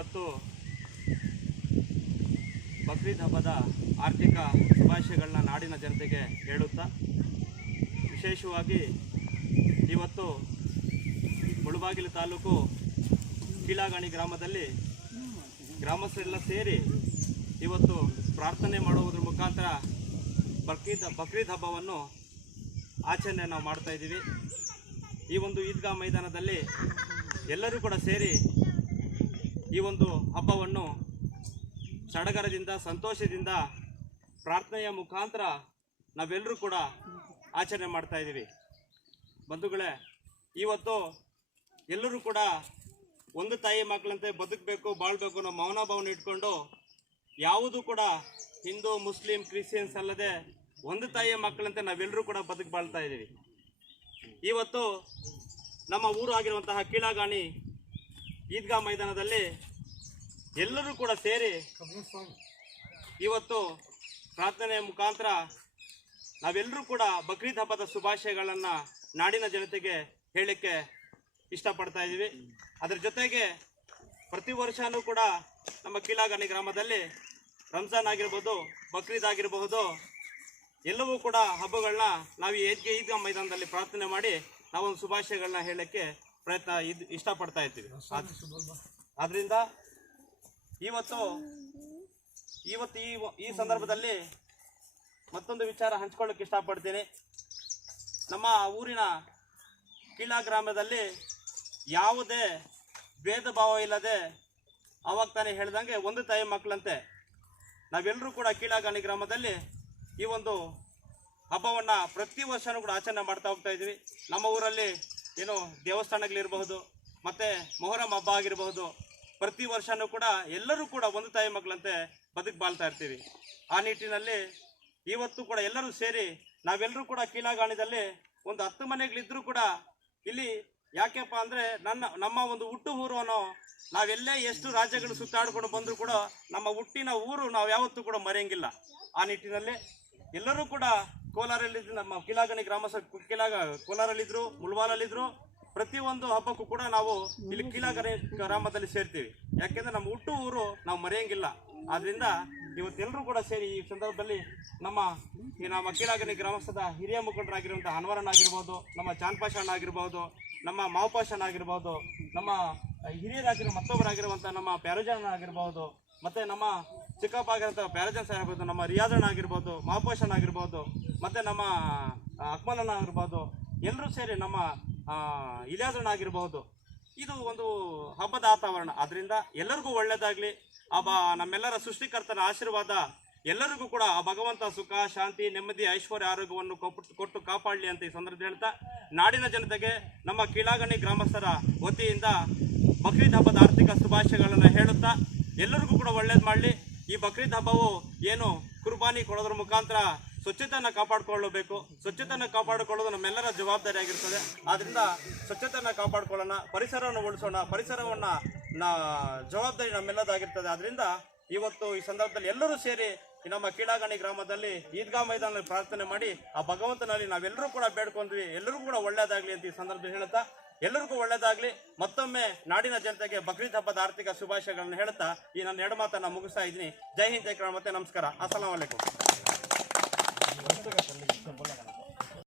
ಇವತ್ತು ಬಕ್ರೀದ್ ಹಬ್ಬದ ಆರ್ಥಿಕ ಶುಭಾಶಯಗಳನ್ನ ನಾಡಿನ ಜನತೆಗೆ ಹೇಳುತ್ತಾ, ವಿಶೇಷವಾಗಿ ಇವತ್ತು ಮುಳುಬಾಗಿಲು ತಾಲೂಕು ಕೀಳಾಗಣಿ ಗ್ರಾಮದಲ್ಲಿ ಗ್ರಾಮಸ್ಥರೆಲ್ಲ ಸೇರಿ ಇವತ್ತು ಪ್ರಾರ್ಥನೆ ಮಾಡುವುದರ ಮುಖಾಂತರ ಬಕ್ರೀದ್ ಬಕ್ರೀದ್ ಹಬ್ಬವನ್ನು ಆಚರಣೆ ನಾವು ಮಾಡ್ತಾ ಇದ್ದೀವಿ. ಈ ಒಂದು ಈದ್ಗಾ ಮೈದಾನದಲ್ಲಿ ಎಲ್ಲರೂ ಕೂಡ ಸೇರಿ ಈ ಒಂದು ಹಬ್ಬವನ್ನು ಸಡಗರದಿಂದ, ಸಂತೋಷದಿಂದ, ಪ್ರಾರ್ಥನೆಯ ಮುಖಾಂತರ ನಾವೆಲ್ಲರೂ ಕೂಡ ಆಚರಣೆ ಮಾಡ್ತಾ ಇದ್ದೀವಿ. ಬಂಧುಗಳೇ, ಇವತ್ತು ಎಲ್ಲರೂ ಕೂಡ ಒಂದು ತಾಯಿ ಮಕ್ಕಳಂತೆ ಬದುಕಬೇಕು, ಬಾಳ್ಬೇಕು ಅನ್ನೋ ಮೌನಭಾವನ ಇಟ್ಕೊಂಡು ಯಾವುದು ಕೂಡ ಹಿಂದೂ, ಮುಸ್ಲಿಂ, ಕ್ರಿಶ್ಚಿಯನ್ಸ್ ಅಲ್ಲದೆ ಒಂದು ತಾಯಿಯ ಮಕ್ಕಳಂತೆ ನಾವೆಲ್ಲರೂ ಕೂಡ ಬದುಕು ಬಾಳ್ತಾ ಇದ್ದೀವಿ. ಇವತ್ತು ನಮ್ಮ ಊರು ಆಗಿರುವಂತಹ ಕೀಳಾಗಾಣಿ ಈದ್ಗಾ ಮೈದಾನದಲ್ಲಿ ಎಲ್ಲರೂ ಕೂಡ ಸೇರಿ ಇವತ್ತು ಪ್ರಾರ್ಥನೆಯ ಮುಖಾಂತರ ನಾವೆಲ್ಲರೂ ಕೂಡ ಬಕ್ರೀದ್ ಹಬ್ಬದ ಶುಭಾಶಯಗಳನ್ನು ನಾಡಿನ ಜನತೆಗೆ ಹೇಳಕ್ಕೆ ಇಷ್ಟಪಡ್ತಾ ಇದ್ದೀವಿ. ಅದರ ಜೊತೆಗೆ ಪ್ರತಿ ವರ್ಷವೂ ಕೂಡ ನಮ್ಮ ಕೀಲಾಗಣಿ ಗ್ರಾಮದಲ್ಲಿ ರಂಜಾನ್ ಆಗಿರ್ಬೋದು, ಬಕ್ರೀದ್ ಆಗಿರಬಹುದು ಎಲ್ಲವೂ ಕೂಡ ಹಬ್ಬಗಳನ್ನ ನಾವು ಈದ್ಗೆ ಈದ್ಗಾ ಈದ್ಗಾ ಮೈದಾನದಲ್ಲಿ ಪ್ರಾರ್ಥನೆ ಮಾಡಿ ನಾವೊಂದು ಶುಭಾಶಯಗಳನ್ನ ಹೇಳಕ್ಕೆ ಪ್ರಯತ್ನ ಇದು ಇಷ್ಟಪಡ್ತಾ ಇರ್ತೀವಿ. ಆದ್ರಿಂದ ಇವತ್ತು ಇವತ್ತು ಈ ಈ ಸಂದರ್ಭದಲ್ಲಿ ಮತ್ತೊಂದು ವಿಚಾರ ಹಂಚ್ಕೊಳ್ಳೋಕೆ ಇಷ್ಟಪಡ್ತೀನಿ. ನಮ್ಮ ಊರಿನ ಕೀಳಾ ಗ್ರಾಮದಲ್ಲಿ ಯಾವುದೇ ಭೇದ ಭಾವ ಇಲ್ಲದೆ ಅವಾಗ ತಾನೇ ಹೇಳ್ದಂಗೆ ಒಂದು ತಾಯಿ ಮಕ್ಕಳಂತೆ. ನಾವೆಲ್ಲರೂ ಕೂಡ ಕೀಳಾಗಾಣಿ ಗ್ರಾಮದಲ್ಲಿ ಈ ಒಂದು ಹಬ್ಬವನ್ನು ಪ್ರತಿ ವರ್ಷವೂ ಕೂಡ ಆಚರಣೆ ಮಾಡ್ತಾ ಹೋಗ್ತಾ ಇದ್ದೀವಿ. ನಮ್ಮ ಊರಲ್ಲಿ ಏನು ದೇವಸ್ಥಾನಗಳಿರಬಹುದು, ಮತ್ತು ಮೊಹರಂ ಹಬ್ಬ ಆಗಿರಬಹುದು, ಪ್ರತಿ ವರ್ಷವೂ ಕೂಡ ಎಲ್ಲರೂ ಕೂಡ ಒಂದು ತಾಯಿ ಮಕ್ಕಳಂತೆ ಬದುಕು ಬಾಳ್ತಾ ಇರ್ತೀವಿ. ಆ ನಿಟ್ಟಿನಲ್ಲಿ ಇವತ್ತು ಕೂಡ ಎಲ್ಲರೂ ಸೇರಿ ನಾವೆಲ್ಲರೂ ಕೂಡ ಕೀಳಾಗಾಣಿದಲ್ಲಿ ಒಂದು ಹತ್ತು ಮನೆಗಳಿದ್ದರೂ ಕೂಡ ಇಲ್ಲಿ ಯಾಕೆಪ್ಪ ಅಂದರೆ ನನ್ನ, ನಮ್ಮ ಒಂದು ಹುಟ್ಟು ಊರು ಅನ್ನೋ ನಾವೆಲ್ಲೇ ಎಷ್ಟು ರಾಜ್ಯಗಳು ಸುತ್ತಾಡ್ಕೊಂಡು ಬಂದರೂ ಕೂಡ ನಮ್ಮ ಹುಟ್ಟಿನ ಊರು ನಾವು ಯಾವತ್ತೂ ಕೂಡ ಮರೆಯಂಗಿಲ್ಲ. ಆ ನಿಟ್ಟಿನಲ್ಲಿ ಎಲ್ಲರೂ ಕೂಡ ಕೋಲಾರಲ್ಲಿದ್ದು ನಮ್ಮ ಕಿಲಾಗಣಿ ಗ್ರಾಮಸ್ಥ ಕಿಲಾಗ ಕೋಲಾರಲ್ಲಿದ್ದರು ಮುಳ್ವಾಲಲ್ಲಿದ್ದರು ಪ್ರತಿಯೊಂದು ಹಬ್ಬಕ್ಕೂ ಕೂಡ ನಾವು ಇಲ್ಲಿ ಕೀಲಾಗಣಿ ಗ್ರಾಮದಲ್ಲಿ ಸೇರ್ತೀವಿ. ಯಾಕೆಂದ್ರೆ ನಮ್ಮ ಹುಟ್ಟು ಊರು ನಾವು ಮರೆಯಂಗಿಲ್ಲ. ಆದ್ರಿಂದ ಇವತ್ತೆಲ್ಲರೂ ಕೂಡ ಸೇರಿ ಈ ಸಂದರ್ಭದಲ್ಲಿ ನಮ್ಮ ಈ ನಮ್ಮ ಕೀಲಾಗಣಿ ಗ್ರಾಮಸ್ಥದ ಹಿರಿಯ ಮುಖಂಡರಾಗಿರುವಂಥ ಅನ್ವರನ್ ಆಗಿರ್ಬೋದು, ನಮ್ಮ ಚಾನ್ಪಾಷಣ್ಣ ಆಗಿರ್ಬೋದು, ನಮ್ಮ ಮಾವಪಾಷಣ್ಣ ಆಗಿರ್ಬೋದು, ನಮ್ಮ ಹಿರಿಯರಾಗಿರೋ ಮತ್ತೊಬ್ಬರಾಗಿರುವಂಥ ನಮ್ಮ ಪ್ಯಾರಜನ್ ಆಗಿರ್ಬೋದು, ಮತ್ತೆ ನಮ್ಮ ಚಿಕ್ಕಪ್ಪ ಆಗಿರೋಂಥ ಪ್ಯಾರಜನ್ ಆಗಿರ್ಬೋದು, ನಮ್ಮ ರಿಯಾಜಣ್ಣ ಆಗಿರ್ಬೋದು ಮಾಪೋಷಣ್ ಆಗಿರ್ಬೋದು ಮತ್ತೆ ನಮ್ಮ ಅಕ್ಮಲನ ಆಗಿರ್ಬೋದು ಎಲ್ಲರೂ ಸೇರಿ ನಮ್ಮ ಇಲಿಯಾಸಣ್ಣ ಆಗಿರ್ಬೋದು, ಇದು ಒಂದು ಹಬ್ಬದ ವಾತಾವರಣ. ಅದರಿಂದ ಎಲ್ಲರಿಗೂ ಒಳ್ಳೆಯದಾಗಲಿ ಆ ಬ, ನಮ್ಮೆಲ್ಲರ ಸೃಷ್ಟಿಕರ್ತನ ಆಶೀರ್ವಾದ ಎಲ್ಲರಿಗೂ ಕೂಡ ಆ ಭಗವಂತ ಸುಖ, ಶಾಂತಿ, ನೆಮ್ಮದಿ, ಐಶ್ವರ್ಯ, ಆರೋಗ್ಯವನ್ನು ಕೊಟ್ಟು ಕೊಟ್ಟು ಕಾಪಾಡಲಿ ಅಂತ ಈ ಸಂದರ್ಭ ಹೇಳ್ತಾ, ನಾಡಿನ ಜನತೆಗೆ ನಮ್ಮ ಕೀಳಾಗಣಿ ಗ್ರಾಮಸ್ಥರ ವತಿಯಿಂದ ಬಕ್ರೀದ್ ಹಬ್ಬದ ಆರ್ಥಿಕ ಶುಭಾಶಯಗಳನ್ನು ಹೇಳುತ್ತಾ, ಎಲ್ಲರಿಗೂ ಕೂಡ ಒಳ್ಳೇದು ಮಾಡಲಿ. ಈ ಬಕ್ರೀದ್ ಹಬ್ಬವು ಏನು ಕುರ್ಬಾನಿ ಕೊಡೋದ್ರ ಮುಖಾಂತರ ಸ್ವಚ್ಛತೆಯನ್ನು ಕಾಪಾಡಿಕೊಳ್ಳಬೇಕು. ಸ್ವಚ್ಛತೆಯನ್ನು ಕಾಪಾಡಿಕೊಳ್ಳೋದು ನಮ್ಮೆಲ್ಲರ ಜವಾಬ್ದಾರಿ ಆಗಿರ್ತದೆ. ಆದ್ರಿಂದ ಸ್ವಚ್ಛತೆಯನ್ನು ಕಾಪಾಡಿಕೊಳ್ಳೋಣ, ಪರಿಸರವನ್ನು ಉಳಿಸೋಣ, ಪರಿಸರವನ್ನ ನಾ ಜವಾಬ್ದಾರಿ ನಮ್ಮೆಲ್ಲದಾಗಿರ್ತದೆ ಆದ್ರಿಂದ ಇವತ್ತು ಈ ಸಂದರ್ಭದಲ್ಲಿ ಎಲ್ಲರೂ ಸೇರಿ ನಮ್ಮ ಕೀಡಾಗಣಿ ಗ್ರಾಮದಲ್ಲಿ ಈದ್ಗಾ ಮೈದಾನದಲ್ಲಿ ಪ್ರಾರ್ಥನೆ ಮಾಡಿ, ಆ ಭಗವಂತನಲ್ಲಿ ನಾವೆಲ್ಲರೂ ಕೂಡ ಬೇಡ್ಕೊಂಡ್ವಿ. ಎಲ್ಲರಿಗೂ ಕೂಡ ಒಳ್ಳೇದಾಗ್ಲಿ ಅಂತ ಈ ಸಂದರ್ಭದಲ್ಲಿ ಹೇಳುತ್ತಾ, ಎಲ್ಲರಿಗೂ ಒಳ್ಳೇದಾಗ್ಲಿ. ಮತ್ತೊಮ್ಮೆ ನಾಡಿನ ಜನತೆಗೆ ಬಕ್ರೀದ್ ಹಬ್ಬದ ಆರ್ಥಿಕ ಶುಭಾಶಯಗಳನ್ನು ಹೇಳುತ್ತಾ, ಈ ನನ್ನ ಎರಡು ಮಾತನ್ನ ಮುಗಿಸ್ತಾ ಇದ್ದೀನಿ. ಜೈ ಹಿಂದ್, ಜೈ ಕನ್ನಡ ಮತ್ತೆ ನಮಸ್ಕಾರ. ಅಸ್ಸಲಾಂ ವಲೈಕುಂ 我们这个群里怎么那个了？